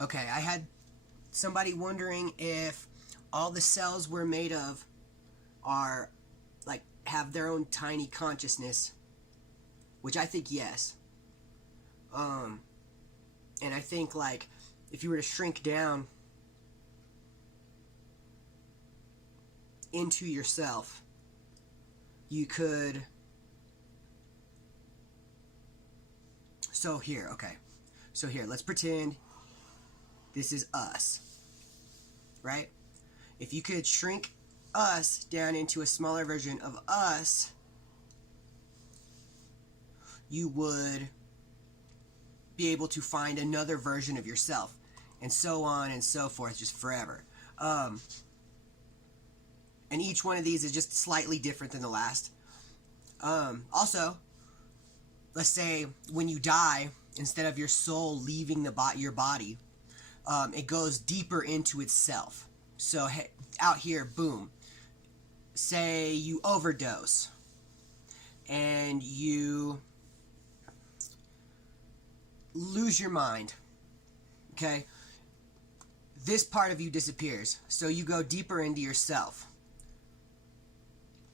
Okay, I had somebody wondering if all the cells we're made of are, like, have their own tiny consciousness, which I think yes. And I think, like, if you were to shrink down into yourself, you could. So here, okay. So here, let's pretend this is us, right? If you could shrink us down into a smaller version of us, you would be able to find another version of yourself, and so on and so forth, just forever. And each one of these is just slightly different than the last. Also, let's say when you die, instead of your soul leaving your body, it goes deeper into itself. So out here, boom. Say you overdose and you lose your mind. Okay? This part of you disappears. So you go deeper into yourself,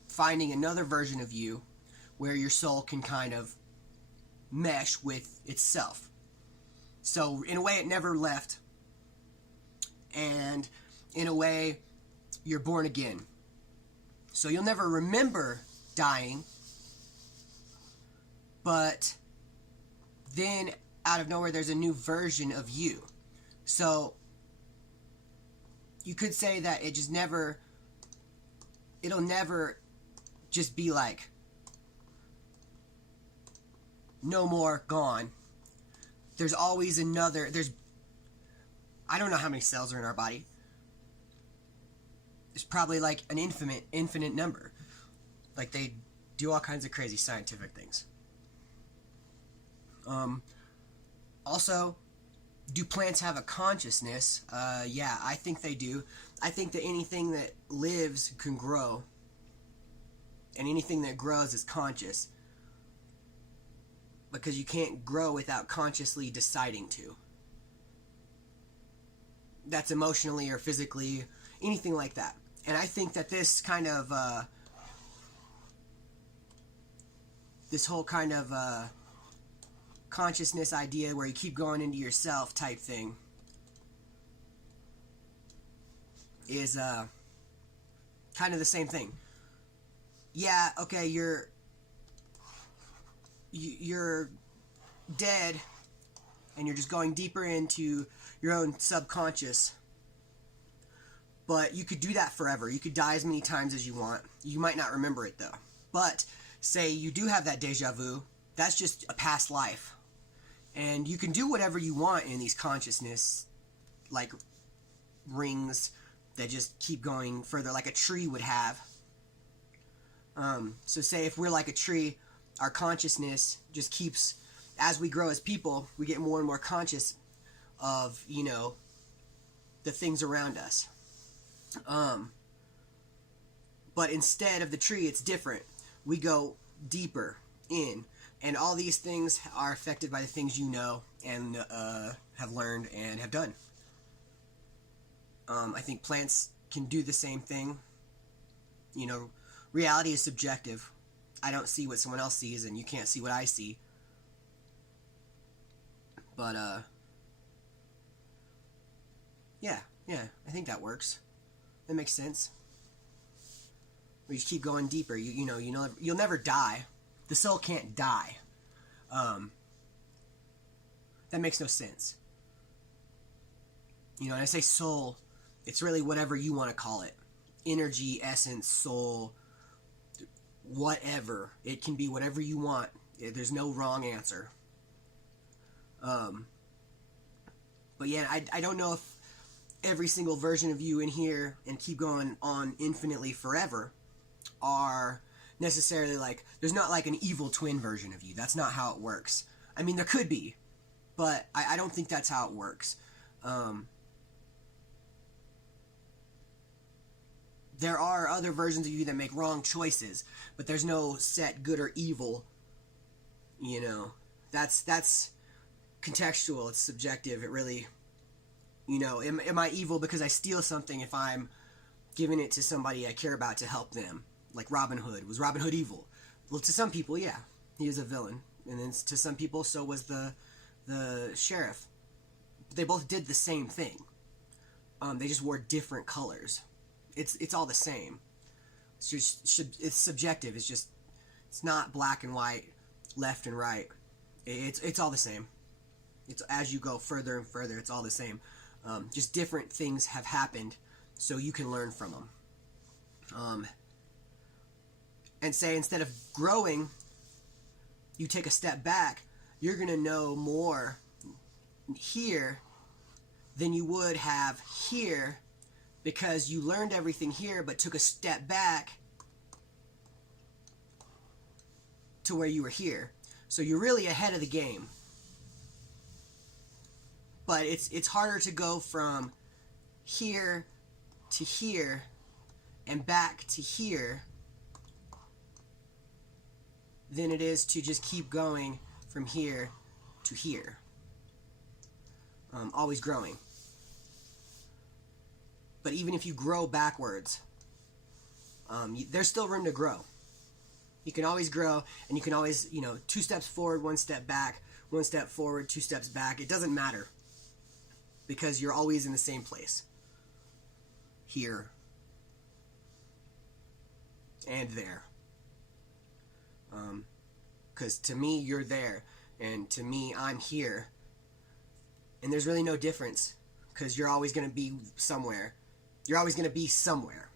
finding another version of you where your soul can kind of mesh with itself. So in a way it never left, and in a way you're born again. So you'll never remember dying, but then out of nowhere there's a new version of you. So you could say that it'll never just be like no more, gone. There's always another. I don't know how many cells are in our body. It's probably like an infinite number. Like, they do all kinds of crazy scientific things. Also, do plants have a consciousness? Yeah, I think they do. I think that anything that lives can grow, and anything that grows is conscious, because you can't grow without consciously deciding to. That's emotionally or physically, anything like that. And I think that this kind of this whole kind of consciousness idea where you keep going into yourself type thing is kind of the same thing. Yeah, okay, you're dead and you're just going deeper into your own subconscious, but you could do that forever. You could die as many times as you want. You might not remember it though. But say you do have that deja vu, that's just a past life, and you can do whatever you want in these consciousness, like rings that just keep going further, like a tree would have. So say if we're like a tree, our consciousness just keeps, as we grow as people, we get more and more conscious of, the things around us. But instead of the tree, it's different. We go deeper in, and all these things are affected by the things you know and have learned and have done. I think plants can do the same thing. Reality is subjective. I don't see what someone else sees, and you can't see what I see. But, yeah, I think that works. That makes sense. We just keep going deeper. You'll never die. The soul can't die. That makes no sense. And I say soul, it's really whatever you want to call it. Energy, essence, soul, whatever. It can be whatever you want. There's no wrong answer. But yeah, I don't know if every single version of you in here and keep going on infinitely forever are necessarily like, there's not like an evil twin version of you. That's not how it works. I mean, there could be, but I don't think that's how it works. There are other versions of you that make wrong choices, but there's no set good or evil. That's contextual. It's subjective. It really You know, am I evil because I steal something if I'm giving it to somebody I care about to help them? Like Robin Hood. Was Robin Hood evil? Well, to some people, yeah. He was a villain. And then to some people, so was the sheriff. They both did the same thing. They just wore different colors. It's all the same. It's just, it's subjective. It's not black and white, left and right. It's all the same. It's as you go further and further, it's all the same. Just different things have happened, so you can learn from them. And say instead of growing, you take a step back, you're going to know more here than you would have here, because you learned everything here but took a step back to where you were here. So you're really ahead of the game. But it's harder to go from here to here and back to here than it is to just keep going from here to here. Always growing. But even if you grow backwards, there's still room to grow. You can always grow, and you can always, 2 steps forward, 1 step back, 1 step forward, 2 steps back. It doesn't matter, because you're always in the same place. Here. And there. Because to me, you're there, and to me, I'm here. And there's really no difference, because you're always going to be somewhere. You're always going to be somewhere.